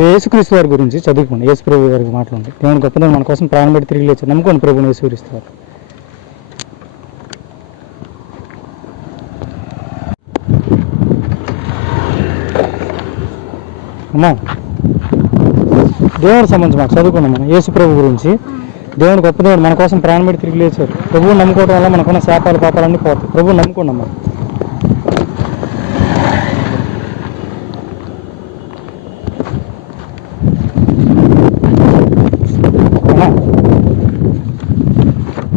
యేసుక్రీస్తు వారి గురించి చదువుకోండి. యేసు ప్రభు వారికి మాట్లాడండి. దేవుని గొప్పదని మన కోసం ప్రాణం పెట్టి తిరిగి లేచారు. నమ్ముకోండి ప్రభుని యేసుక్రీస్తు వారు. అమ్మా దేవుడికి సంబంధించి మాకు చదువుకున్నాం. మనం యేసు ప్రభు గురించి. దేవుని గొప్ప దేవుడు మన కోసం ప్రాణం పెట్టి తిరిగి లేచారు. ప్రభువుని నమ్ముకోవడం వల్ల మనకున్న శాపాలు పాపాలన్నీ పోతాయి. ప్రభువుని నమ్ముకోండి అమ్మా.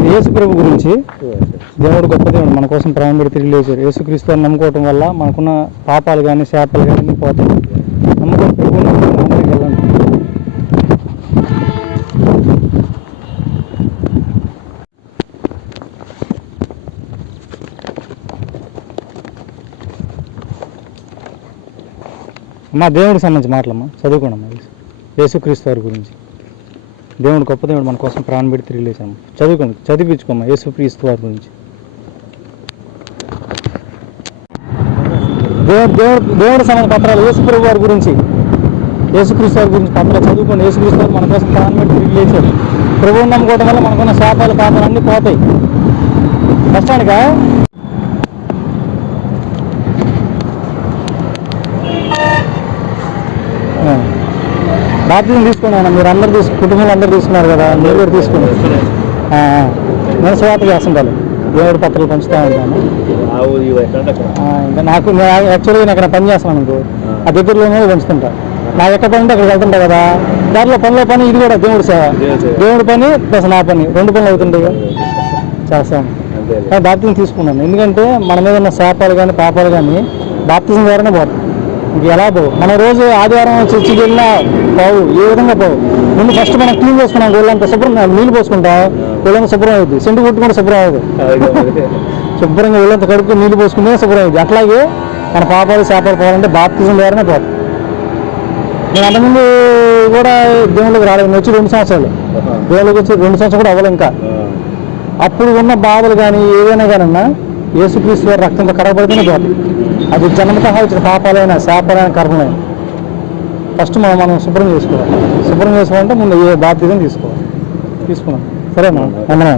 యేసు ప్రభు గురించి. దేవుడు గొప్ప దేవుడు మన కోసం ప్రాణం పెట్టి తిరిగి లేచారు. యేసుక్రీస్తు అని నమ్ముకోవటం వల్ల మనకున్న పాపాలు కానీ శాపాలు కానీ పోతాయి. నమ్ముకోండి ప్రభువుని అందరికి వెళ్ళండి. అమ్మా దేవుడికి సంబంధించి మాటలమ్మా చదువుకోండి అమ్మా. యేసుక్రీస్తు వారి గురించి. దేవుడు గొప్ప దేవుడు మన కోసం ప్రాణం పెట్టి తిరిగి లేచాము. చదువుకోండి, చదివించుకోమ్మా యేసుక్రీస్తు వారి గురించి. దేవుడి సంబంధ పత్రాలు యేసు ప్రభు వారి గురించి, యేసుక్రీస్తు వారి గురించి పత్రాలు చదువుకోండి. యేసుక్రీస్తు వారు మన కోసం ప్రాణం పెట్టి తిరిగి లేచారు. ప్రభువుని నమ్ముకోవడం వల్ల మనకున్న శాపాలు పాపాలు అన్నీ పోతాయి. కష్టానికా బాధ్యతను తీసుకున్నాను. మీరు అందరు కుటుంబంలో అందరూ తీసుకున్నారు కదా, మీరు కూడా తీసుకున్నారు. నేను స్వాత చేస్తుంటాను. దేవుడి పత్రాలు పంచుతూ ఉంటాను. ఇంకా నాకు యాక్చువల్గా నేను అక్కడ పని చేస్తున్నాను అనుకో, ఆ దగ్గరలోనే పంచుతుంటా. నాకు ఎక్కడ పని ఉంటే అక్కడికి వెళ్తుంటా కదా. దాంట్లో పనిలో పని ఇది కూడా దేవుడి సేవ. దేవుడి పని ప్లస్ నా పని, రెండు పనులు అవుతుంటాయి. చేస్తాను. కానీ బాప్తిజం తీసుకున్నాను. ఎందుకంటే మన మీద ఉన్న శాపాలు కానీ పాపాలు కానీ బాప్తిజం ద్వారానే పోతాయి. ఇంక ఎలా పోవు. మన రోజు ఆదివారం చర్చికి వెళ్ళినా పోవు. ఏ విధంగా పోవు. ముందు ఫస్ట్ మనం క్లీన్ చేసుకున్నాం. ఒళ్ళంతా శుభ్రం, నీళ్ళు పోసుకుంటాం. ఒళ్ళంతా శుభ్రం అవుతుంది. సెంటు కొట్టుకుంటే శుభ్రం అవుతుంది. శుభ్రంగా ఒళ్ళంతా కడుక్కు నీళ్ళు పోసుకుంటే శుభ్రం అవుతుంది. అట్లాగే మన పాపాలు శాపాలు పోవాలంటే బాప్తిజం ద్వారానే పోతాయి. నేను అంతకుముందు కూడా దేవుళ్ళకి రాలేదు. నేను వచ్చి 2 సంవత్సరాలు. దేవుళ్ళకి వచ్చి 2 సంవత్సరాలు కూడా అవ్వాలి. ఇంకా అప్పుడు ఉన్న బాధలు కానీ ఏదైనా కానీ యేసుక్రీస్తు వారి రక్తంతో కడగబడితేనే పోతాయి. అది జన్మతః వచ్చిన పాపాలైనా శాపాలైన కర్మలైనా ఫస్ట్ మనం శుభ్రం చేసుకోవాలి. శుభ్రం చేసుకోవాలంటే ముందు ఏ బాప్తిజం తీసుకున్నాం. సరేనా? అమ్మా.